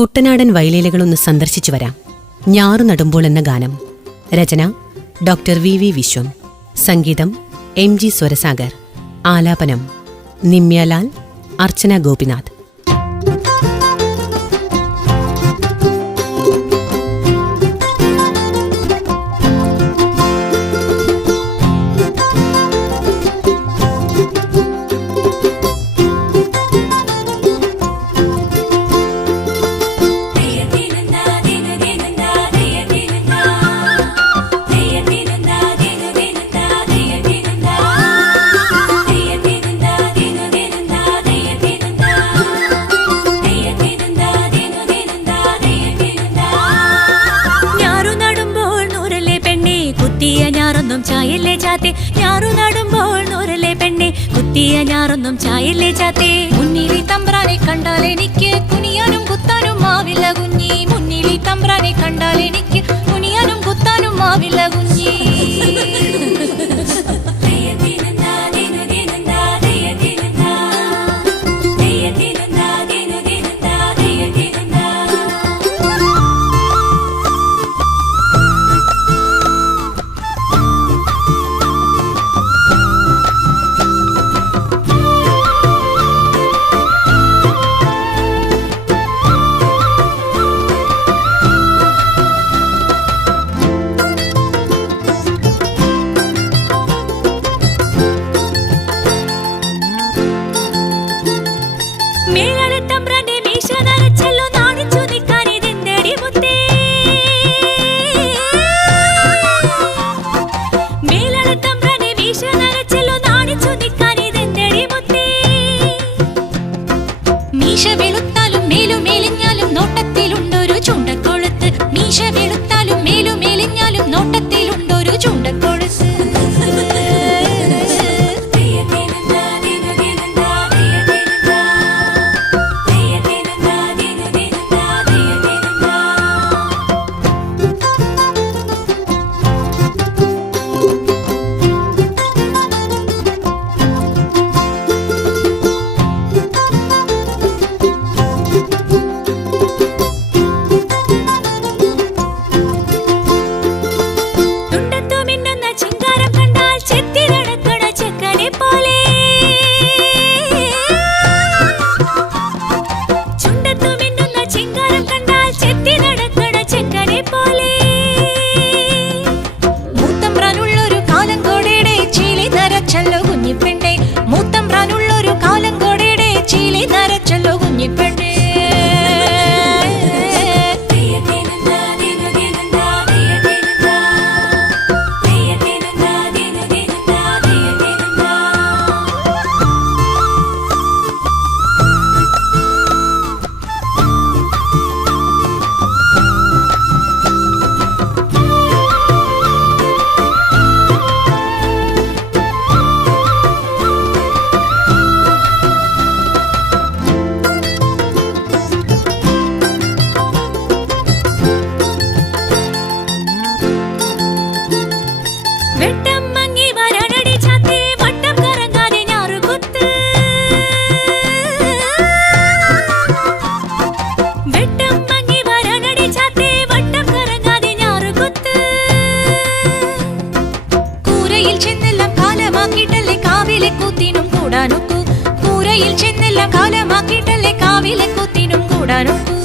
കുട്ടനാടൻ വയലേലകളൊന്ന് സന്ദർശിച്ചു വരാം. ഞാറു നടുമ്പോൾ എന്ന ഗാനം. രചന ഡോക്ടർ വി വിശ്വം. സംഗീതം MG സ്വരസാഗർ. ആലാപനം നിമ്യാലാൽ, അർച്ചന ഗോപിനാഥ്. ചായല്ലേ ചാത്തേ ഞാറു നടുമ്പോൾ നൂറല്ലേ പെണ്ണെ കുത്തിയ ഞാറൊന്നും ചായല്ലേ ചാത്തേ. മുന്നിലി തമ്പ്രാനെ കണ്ടാൽ എനിക്ക് കുനിയാനും കുത്താനും മാവില്ല കുഞ്ഞി. മുന്നിലി തമ്പ്രാനെ കണ്ടാൽ എനിക്ക് കുനിയാനും കുത്താനും മാവില്ല കുഞ്ഞി. മീശ വെളുത്താലും മേലുമേലിഞ്ഞാലും നോട്ടത്തിലുണ്ടൊരു ചുണ്ടക്കൊഴുത്ത്. മീശ വെളുത്താലും മേലുമേലിഞ്ഞാലും നോട്ടത്തിലുണ്ടൊരു ചുണ്ടക്കൊഴുത്ത്. മൂത്തമ്പ്രാനുള്ളൊരു കാലം കോടയുടെ ചീലി നരച്ചല്ലോ കുഞ്ഞിപ്പെണ്ണേ. കൂരയിൽ ചെന്നെല്ലാം കാലമാക്കിയിട്ടല്ലേ കാവിലെ കൂത്തിനും കൂടാനൊക്കൂ.